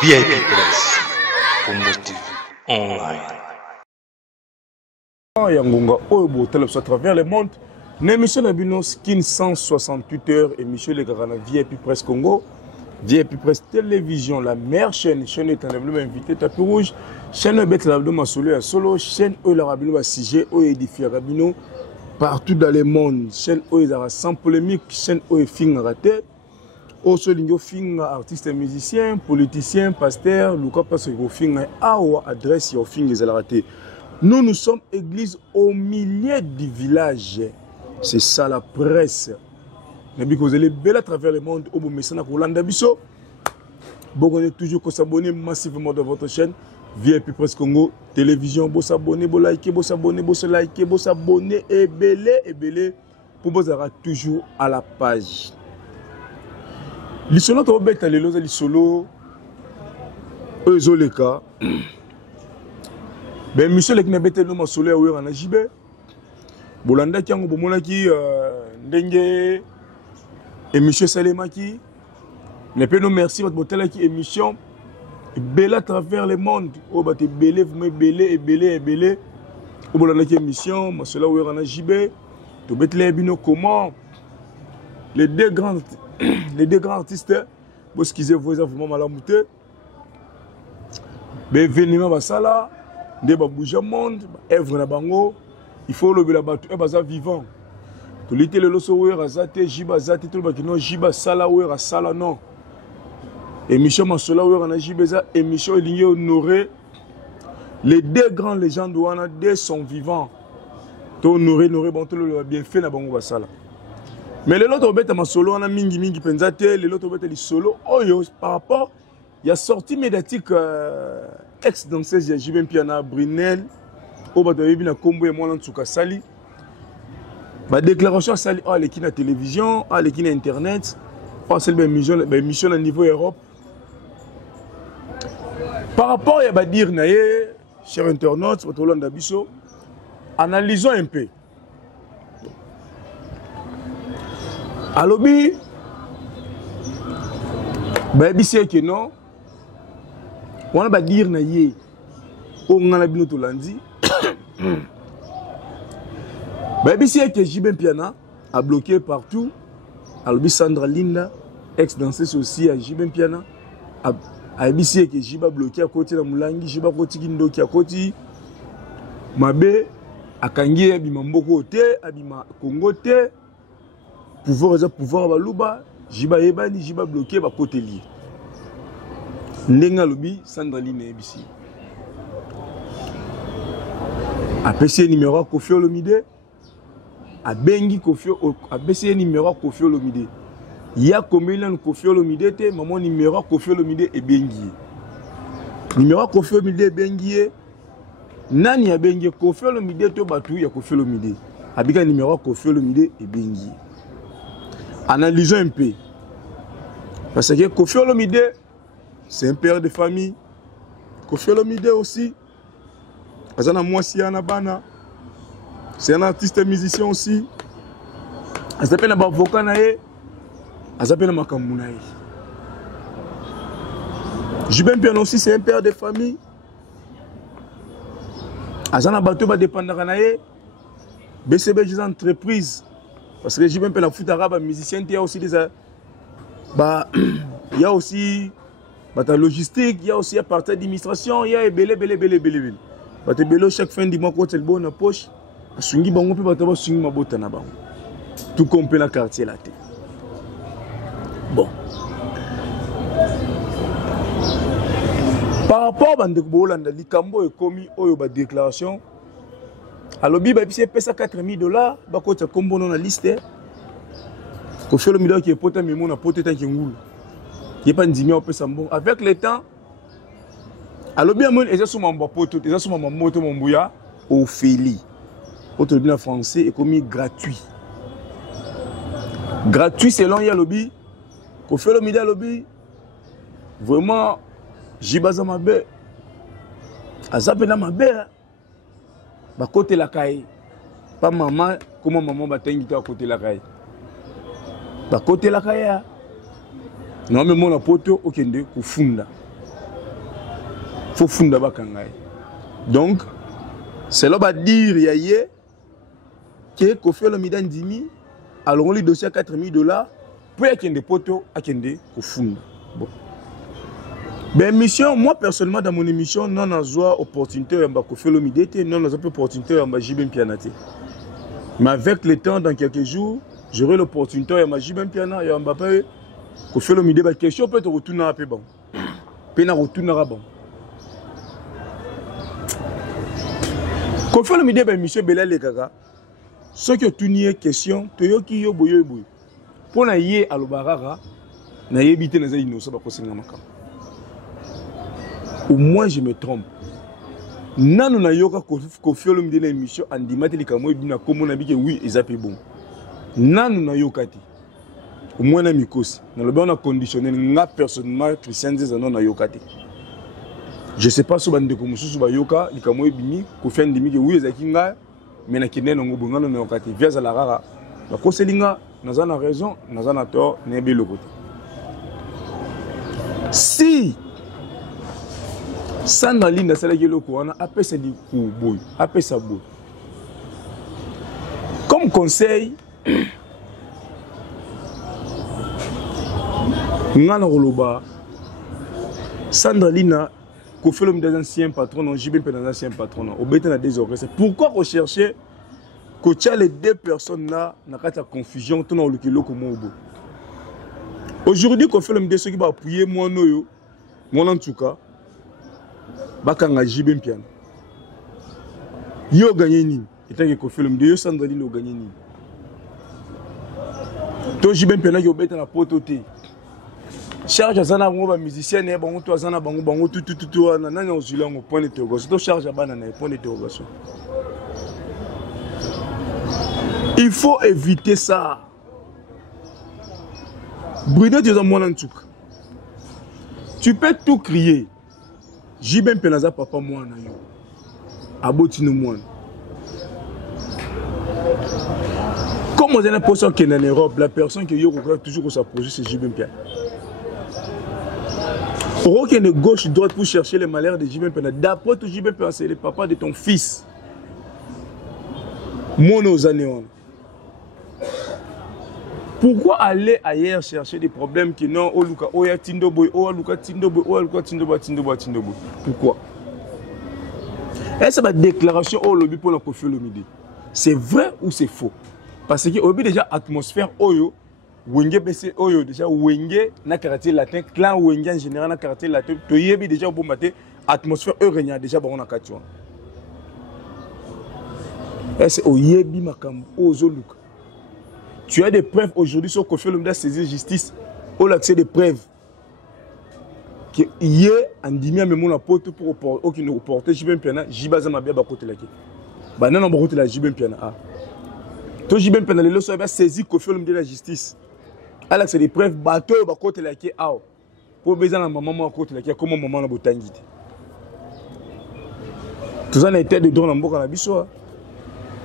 VIP Press, Congo TV Online. Yangonga Obo à travers le monde. L'émission Nabino Skin 168 heures, émission les gars VIP Press Congo, VIP Press Télévision, la meilleure chaîne éternellement invité tapis rouge, chaîne bête la de Masoulé à solo, chaîne où la rabino va siger, où édifier rabino partout dans le monde, chaîne où ils ont sans polémique, chaîne où ils font raté. Au solingo finga artiste musicien, politicien, pasteur, Lucas parce que finga awa adresse yo finga zalaraté. Nous sommes église au milieu du village. C'est ça la presse. Nabi ko zele belle à travers le monde au messana ko landa biso. Bonne toujours ko s'abonner massivement dans votre chaîne VIP Press Congo télévision, bo s'abonner, bo liker, bo s'abonner, bo se liker, bo s'abonner et belé pour vous avoir toujours à la page. L'isolo to beta lelo za l'isolo ezoleka ben monsieur lek na beta no masolo ya na jibe bolanda kyango bomona ki ndenge émission salemaki ne pe no merci votre botela ki émission belle à travers le monde o ba te belé vous belé o bolanda ki émission masolo ya na jibe to betele bino comment les deux grands artistes, parce qu'ils ont vraiment mal à monter. Mais venez à Sala, des bouger monde, œuvre na bango, il faut le bateau, et vivant. Tout l'été le loso ouer azate, jiba zate, tout le bakino jiba sala ouer à sala non. Émission Masola ouer na jibeza, émission lignée honoré. Les deux grands légendes ouana deux sont vivants. To honoré bon tout le bien fait na bango basala. Mais les autres bêtes à solo, on a mingi penzate, les autres bêtes solo, oh par rapport, il y a sorti médiatique ex-danseuse, j'ai même piana Brunel, au bas de la combo et moi l'antouka sali. Bah déclaration sali, oh les qui na télévision, oh les qui na internet, oh c'est le mission à niveau Europe. Par rapport, il y a dire naé, chers internautes, votre Hollande Abisso, analysons un peu. Alobi, baby c'est que non, on va dire na yé, on a bino tolandi. Baby c'est que Jibem Piana a bloqué partout. Alobi Sandra Linda, ex-danseuse aussi à Jibem Piana, a ABC que Jiba bloqué à côté de Moulangi, Jiba côté Kindoki à côté. Mabe, a Kangi abima Mboko te, abima Congo te. Pouvoir baluba jiba ebani jiba bloqué ba côté li ndenga lobi Sandrine ebisi APC numéro Koffi Olomide a bengi Koffi APC numéro Koffi Olomide ya combien Koffi Olomide te maman numéro Koffi Olomide e bengi numéro Koffi Olomide bengi nani ya bengi Koffi Olomide to batu ya Koffi Olomide abika numéro Koffi Olomide e bengi. Analysons un peu. Parce que Koffi Olomide, c'est un père de famille. Koffi Olomide aussi. Azana Mwasi Anabana. C'est un artiste musicien aussi. Azapena Bavoka nae. Azapena Makamounae. Jibem Piano aussi, c'est un père de famille. Azana Bato ba dépendra nae. BCB des entreprises. Parce que j'ai même pas la foot arabe, musicien, il y a aussi des. Il y a aussi la logistique, il y a aussi la partie d'administration, il y a belé. Chaque fin du mois, quand c'est bon, on a poche. Sungi bango pe bataba sungi mabota na bango. Tout comme la quartier là. Bon. Par rapport à Bolanda, Likambo est commis au déclaration. Alors, il y a $4 000, il y a combo dans la liste. Koffi Olomide qui est poté, mais on a poté tant qu'il y a pas de avec le temps, alors bien, ils sont mon pote, ils sont mon moto, mon bouya, Ophélie. Autre bien français est commis gratuit. Gratuit selon Yalobi. Koffi Olomide Yalobi. Vraiment, j'y base ma bête. Azapena ma bête. Ba côté la caille pas maman comment maman va t'inviter à côté la caille ba côté la caille non mais mon poto okende kufunda faut funda bakangai. Donc c'est là bas dire yaye que Kofi Olomide ndimi alors le dossier à $4,000 pour akende poto akende kofunda. Bon. Ben mission, moi personnellement dans mon émission non azwa opportunité yamba Kofi Olomide non azwa opportunité yamba JB Mpiana. Mais avec le temps dans quelques jours, j'aurai l'opportunité yamba JB Mpiana yamba pa Kofi Olomide ba question peut te retourner un peu bon. Pena retournera bon. Kofi Olomide ba mission Belal le kaka. Ce que tu n'y es question, tu yoki yo boyo boyo. Pour na yé alobarara, na yé bité na za innocent ba kosenga makam. Au moins je me trompe. Nanu na yoka Kofi Olomide na émission andimati likamo ebina komo na bike oui ezape bon. Nanu na yoka ti. Au moins na mikosi. Na loba on a conditionné nga personnellement Christian Zezano na yoka ti. Je sais pas si bande ko mususu ba yoka likamo ebini Kofi andimi ke oui ezaki nga. Mais na kine ngo bongano na okati via za la rara ba koselinga nazana raison nazana tort nebe le côté si Sandrine na sala yelo ko wana apesa di ku boy apesa boy comme conseil ngana roloba Sandrine Kofi Olomide des anciens patrons, JB Mpiana des anciens patrons, au béton à des organismes. Pourquoi rechercher que tu as les deux personnes là, n'a pas de confusion, tout dans le kilo comme au bout. Aujourd'hui, Kofi Olomide ceux qui vont appuyer moi noyo, moi en tout cas, bakanga JB Mpiana. Yo gagné ni, étant que Kofi Olomide yo Sandrine yo gagné ni. To JB Mpiana yo béton à pototé. Charge azana bango ba musicien ne bango to azana bango tout na nani ozula ngo point d'interrogation to charge abana na point d'interrogation. Il faut éviter ça. Bruno tu as mon antuk. Tu peux tout crier. JB Mpiana za papa moi na yo. Abotino moi. Comme on a l'impression qu'en Europe la personne qui yo regarde toujours sa projet c'est JB Mpiana. Aucun de gauche droite pour chercher les malheurs de JB Mpiana. D'après tout JB Mpiana, c'est le papa de ton fils. Monozanéon. Pourquoi aller ailleurs chercher des problèmes qui n'ont au Luka Oya Tindoboy, Oya Luka Tindoboy, Oya Luka Tindoboy, Tindoboy. Pourquoi? Est-ce que la déclaration au lobby pour la Kofi Olomide, c'est vrai ou c'est faux? Parce que au déjà atmosphère Oyo. Wenge bese oyo déjà wenge na caractère latin clan wenge en général na caractère latin to yebi déjà bon matin atmosphère eurenia déjà bon na katwa est-ce au yebi makam ozoluka tu as des preuves aujourd'hui sur Kofi Olomide saisir justice au l'accès des preuves que hier andimia memo na porte pour aucune reporter JB Mpiana jibaza mabia ba côté laki ba non ba côté la JB Mpiana ah to JB Mpiana le so ba saisir Kofi Olomide la justice. Alors c'est des preuves bateau ba côté là qui a pour besoin la maman à côté là qui comment maman na botangi tout ça n'a été de droit dans mboka na biso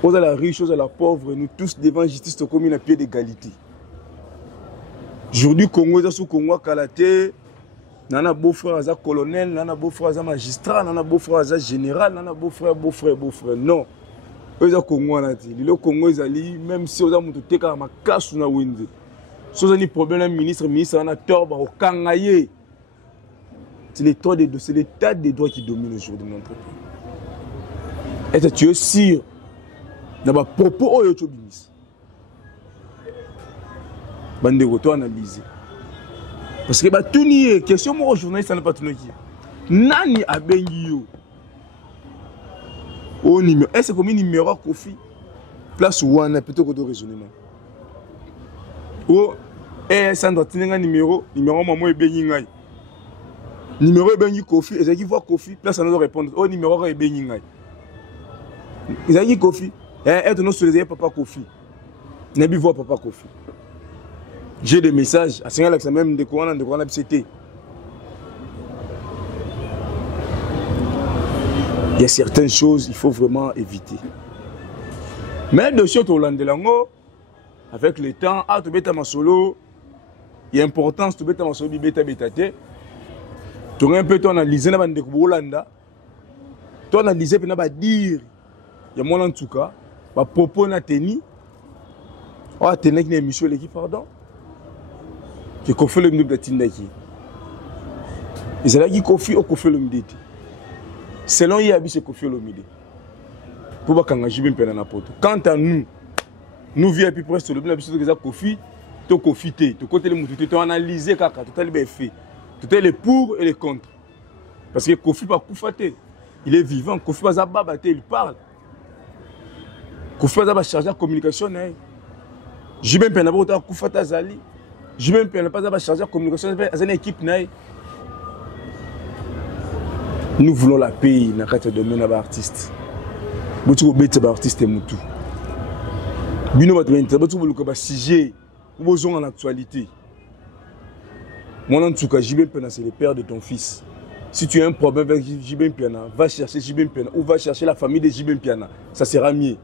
aux à la riche aux à la pauvre nous tous devant justice comme à pied d'égalité aujourd'hui Congo est sous Congo kalaté nana beau-frère aza colonel nana beau-frère aza magistrat nana beau-frère aza général nana beau-frère non eux à Congo nati le Congo ezali même si aux a mutu teka makasu na wende. Si vous avez un problème, ministre en a tort, c'est l'état des droits qui domine aujourd'hui dans notre pays. Est-ce que tu es sûr dans ma propos au ministre? Bande retour analyser. Parce que tout n'y est question moi journaliste ça n'a pas tout qui. Nani a bengi au numéro. Est-ce que comme numéro Kofi place où on a plutôt que de raisonnement. Oh, Sandra, tu as un numéro maman est béni. Numéro est béni Kofi, et qui voit Kofi, place à nous répondre. Oh, numéro est béni. Ils ont dit Kofi, et nous sur les papa Kofi. Nabi voit papa Kofi. J'ai des messages, à ce moment-là, même de quoi on a c'était. Il y a certaines choses il faut vraiment éviter. Mais le dossier de Lango, avec le temps, tu bêta ma solo, il y a importance, tu bêta ma solo, bêta bêta. Tu as un peu analysé na bande ko Hollanda. Tu analysé pe na ba dire ya mon en tout cas, ba propos na teni. Oh teni ki émission l'équipe pardon. Que Kofi Olomide de Tindaki. Ils ont dit Kofi au Kofi Olomide. Selon Yabi c'est Kofi Olomide. Pour pas qu'on aille bien peine na poto. Quant à nous VIP presque le bien habitude que Kofi, to Kofi té, to côté le mutu, to analyser kaka, tout est fait. Tout est les pour et les contre. Parce que Kofi pas koufaté. Il est vivant, Kofi pas zababaté, il parle. Kofi pas chargé de communication né. J'ai bien peine à koufata zali. J'ai même pas chargé de communication avec une équipe né. Nous voulons la paix dans le domaine de l'artiste. Nous voulons que l'artiste est moutou. Nous voulons que sujet en actualité. Moi, en tout cas, JB Mpena, c'est le père de ton fils. Si tu as un problème avec JB Mpena, va chercher JB Mpena ou va chercher la famille de JB Mpena. Ça sera mieux.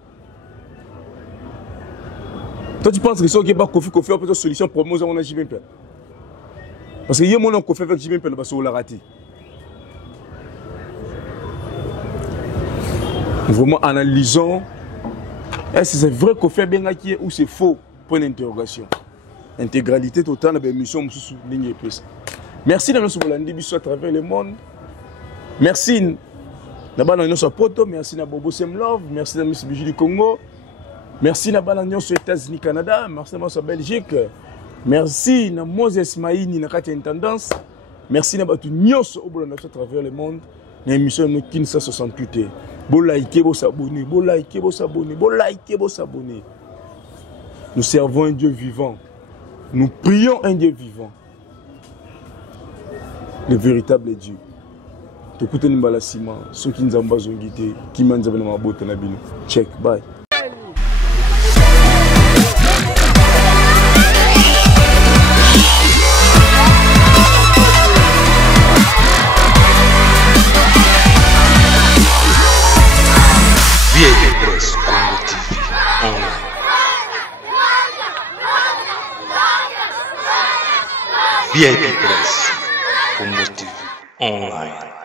Toi, tu penses que si on n'a pas Kofi, on peut une solution pour moi, on a JB Mpena. Parce que hier, mon Kofi avec JB Mpena, parce qu'on l'a raté. Vraiment analysons. Est-ce que c'est vrai qu'on fait bien qui ou c'est faux? Point d'interrogation. Intégralité totale de l'émission sous ligne épaisse. Merci de nous soutenir à travers le monde. Merci d'abord dans notre poto. Merci à Bobo Semlov. Merci à Miss Bijou du Congo. Merci à Balagnon sur les États-Unis, Canada. Merci à la Belgique. Merci à Moses Maïni dans la Intendance. Merci à tout le à travers le monde. L'émission de 1568. Bon liker, bon s'abonner, bon liker, bon s'abonner, bon liker, bon s'abonner. Nous servons un Dieu vivant. Nous prions un Dieu vivant. Le véritable Dieu. Tu écoutes Nimbala Sima, ceux qui nous ont besoin de guider, qui m'ont dit check, bye. VIP Press Congo TV online. VIP Press Congo TV online.